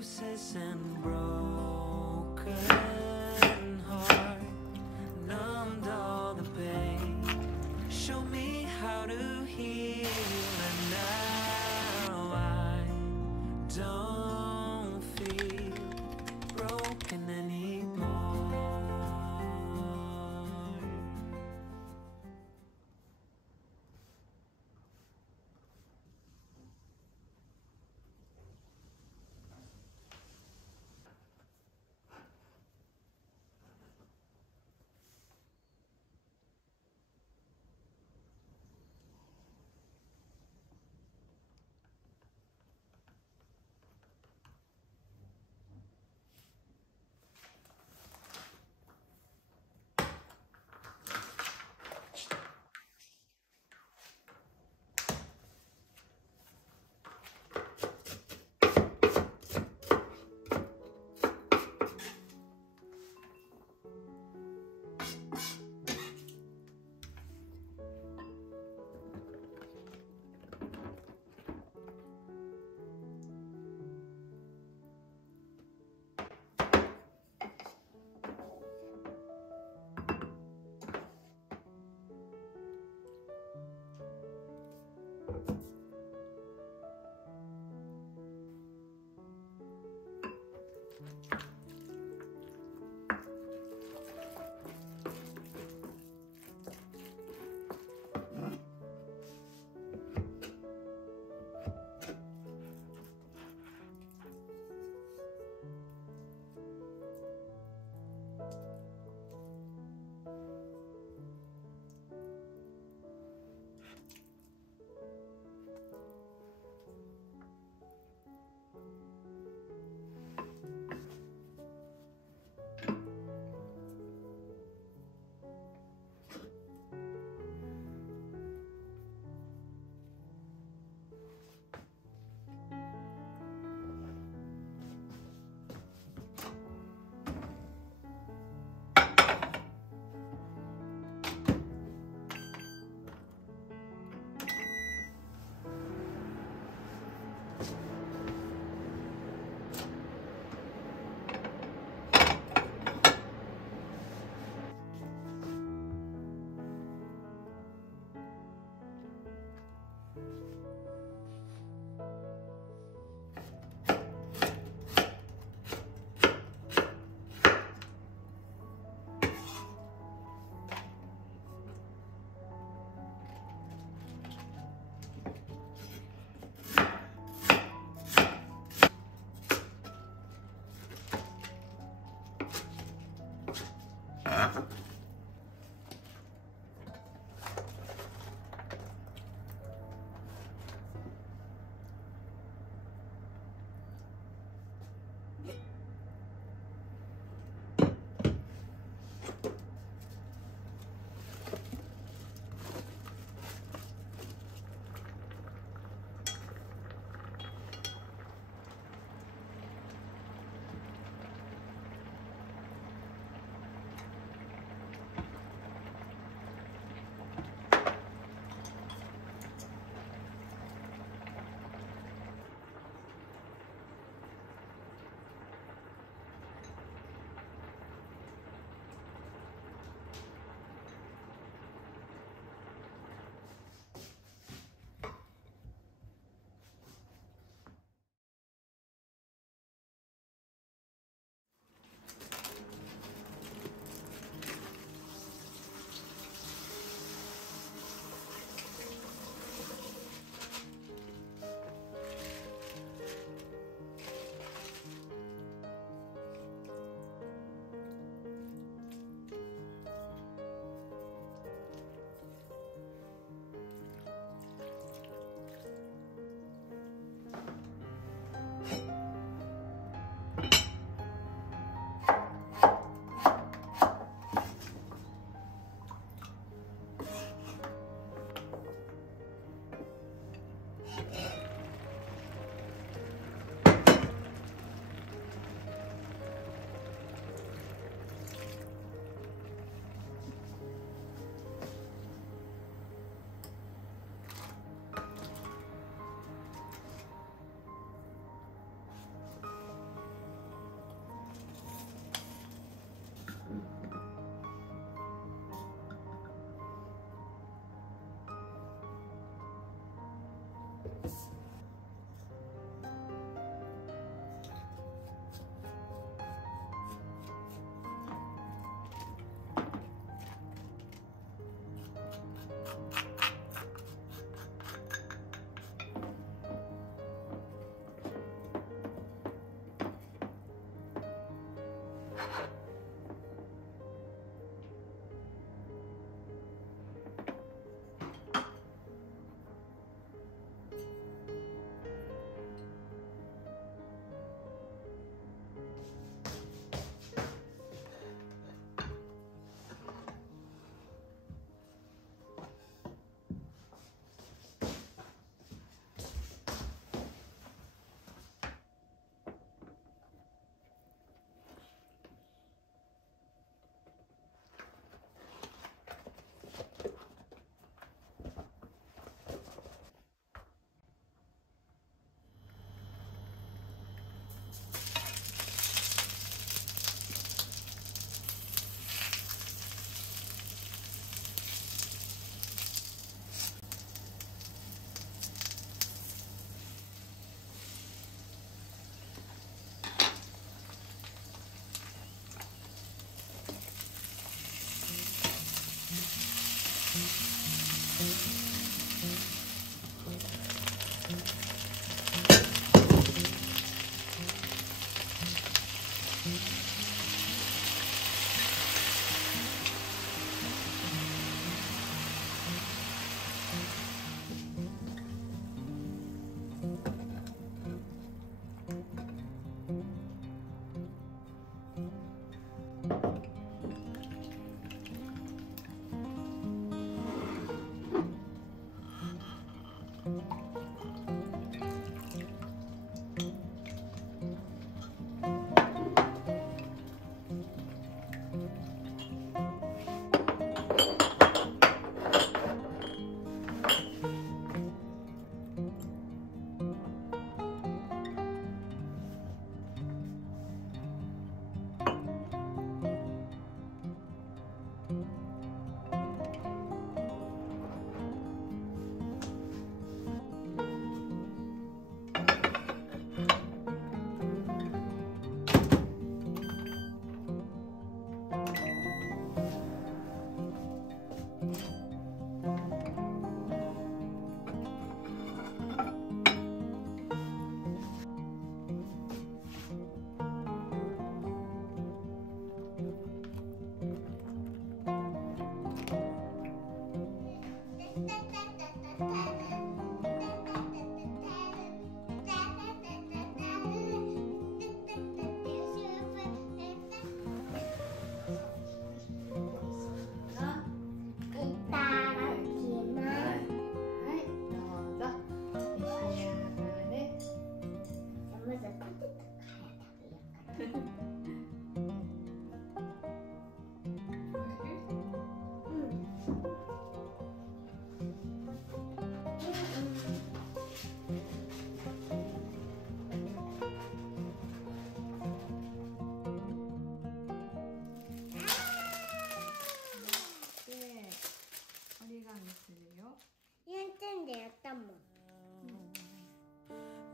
bruises and broken heart, numbed all the pain. Show me how to heal, and now I don't feel broken anymore.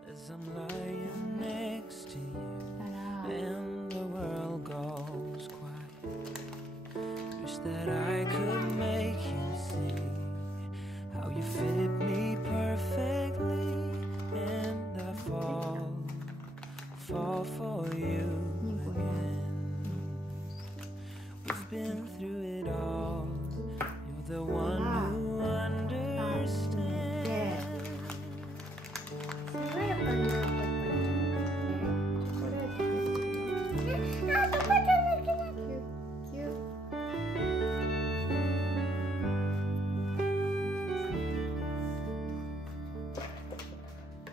As I'm lying next to you and the world goes quiet, wish that I could make you see how you fit me perfectly, and I fall for you again. We've been through it all, you're the one who understands.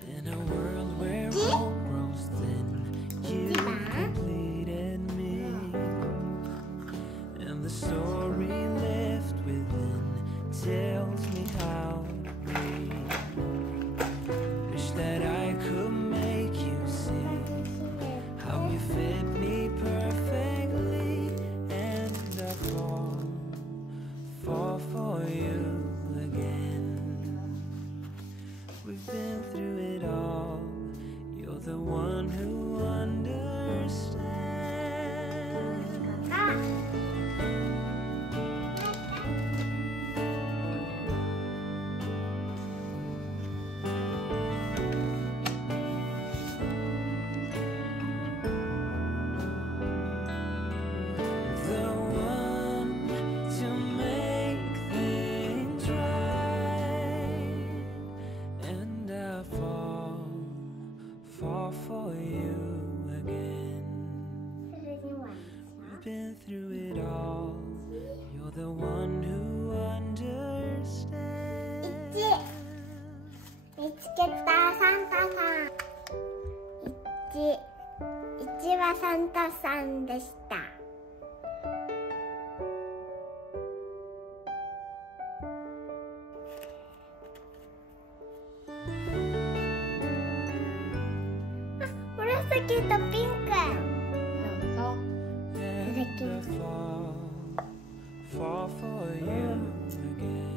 In a world where hope grows thin, you completed me, and the story left within tells me how to breathe. Wish that I could make you see how you fit me perfectly, and I fall for you again. We've been through it all, you're the one who understands. fall for you again. We've been through it all. You're the one who understands. 見つけたサンタさん。1はサンタさんでした。紫とピンク。Fall for you again.